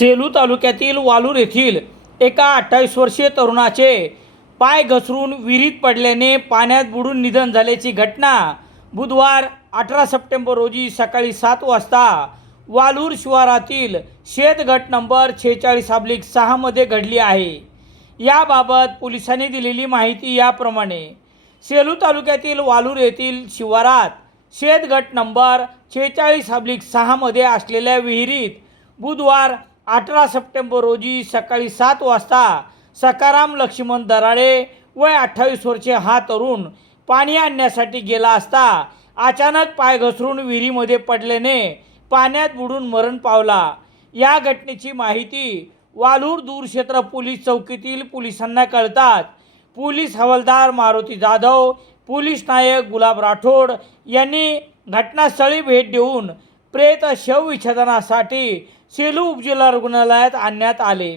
सेलू तालुक्यातील वालूर येथील एका अठ्ठावीस वर्षीय तरुणाचे पाय घसरून विहिरीत पडल्याने पाण्यात बुडून निधन झाल्याची घटना बुधवार अठरा सप्टेंबर रोजी सकाळी सात वाजता वालूर शिवारातील शेतगट नंबर छेचाळीस अब्लिक सहामध्ये घडली आहे. याबाबत पोलिसांनी दिलेली माहिती याप्रमाणे. सेलू तालुक्यातील वालूर येथील शिवारात शेतगट नंबर छेचाळीस अब्लिक सहामध्ये असलेल्या विहिरीत बुधवार अठरा सप्टेंबर रोजी सकाळी सात वाजता सकाराम लक्ष्मण दराडे वय अठ्ठावीस वर्षे हा तरुण पाणी आणण्यासाठी गेला असता अचानक पाय घसरून विहिरीमध्ये पडल्याने पाण्यात बुडून मरण पावला. या घटनेची माहिती वालूर दूरक्षेत्र पोलीस चौकीतील पोलिसांना कळतात. पोलीस हवालदार मारुती जाधव पोलीस नायक गुलाब राठोड यांनी घटनास्थळी भेट देऊन प्रेत शवविच्छेदनासाठी सेलू उपजिल्हा रुग्णालयात आणण्यात आले.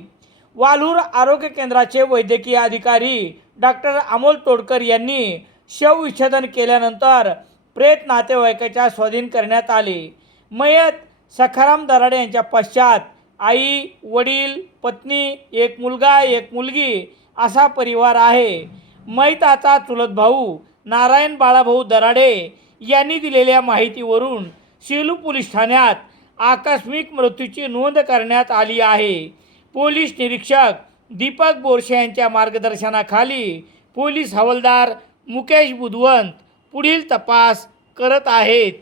वालूर आरोग्य केंद्राचे वैद्यकीय अधिकारी डॉक्टर अमोल तोडकर यांनी शवविच्छेदन केल्यानंतर प्रेत नातेवाईकाच्या स्वाधीन करण्यात आले. मयत सखाराम दराडे यांच्या पश्चात आई वडील पत्नी एक मुलगा एक मुलगी असा परिवार आहे. मैताचा चुलत भाऊ नारायण बाळाभाऊ दराडे यांनी दिलेल्या माहितीवरून सेलू पोलीस ठाण्यात आकस्मिक मृत्यूची नोंद करण्यात आली आहे. पोलीस निरीक्षक दीपक बोरशे यांच्या मार्गदर्शनाखाली पोलीस हवालदार मुकेश बुधवंत पुढील तपास करत आहेत.